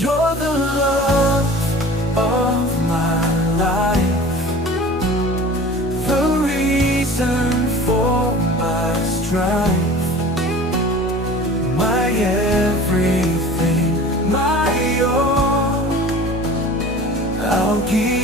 You're the love of my life, the reason for my strife, my everything, my all. I'll give